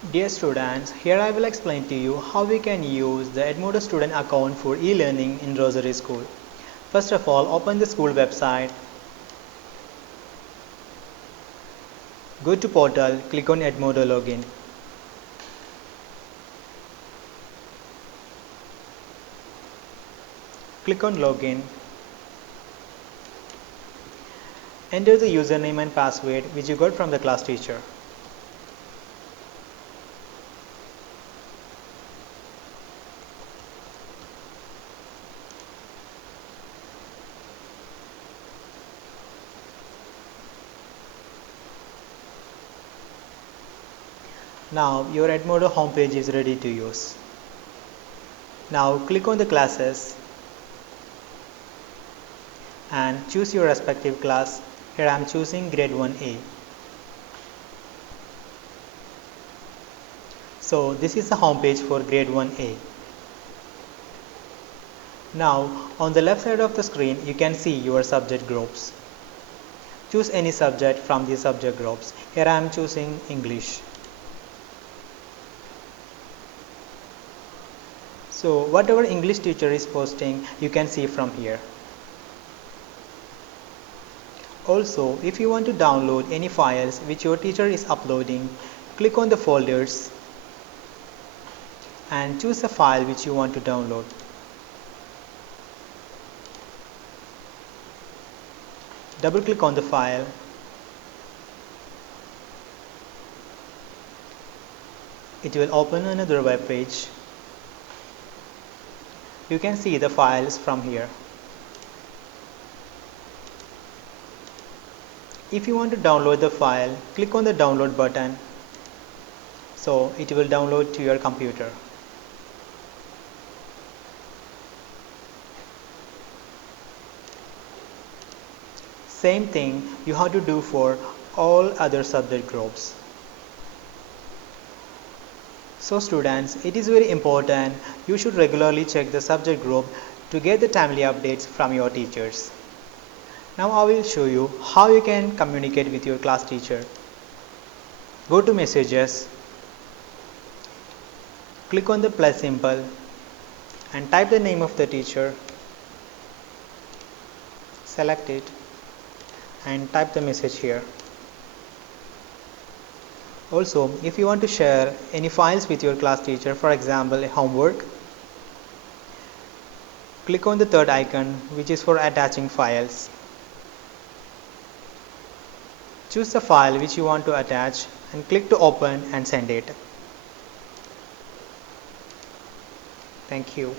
Dear students, here I will explain to you how we can use the Edmodo student account for e-learning in Rosary School. First of all, open the school website, go to portal, click on Edmodo login. Click on login. Enter the username and password which you got from the class teacher. Now your Edmodo homepage is ready to use. Now click on the classes and choose your respective class. Here I am choosing grade 1A. So this is the homepage for grade 1A. Now on the left side of the screen you can see your subject groups. Choose any subject from the subject groups. Here I am choosing English. So whatever English teacher is posting you can see from here. Also, if you want to download any files which your teacher is uploading, click on the folders and choose the file which you want to download. Double click on the file. It will open another web page. You can see the files from here. If you want to download the file, click on the download button. So it will download to your computer. Same thing you have to do for all other subject groups. So students, it is very important you should regularly check the subject group to get the timely updates from your teachers. Now I will show you how you can communicate with your class teacher. Go to messages, click on the plus symbol and type the name of the teacher, select it and type the message here. Also, if you want to share any files with your class teacher, for example a homework, click on the third icon which is for attaching files. Choose the file which you want to attach and click to open and send it. Thank you.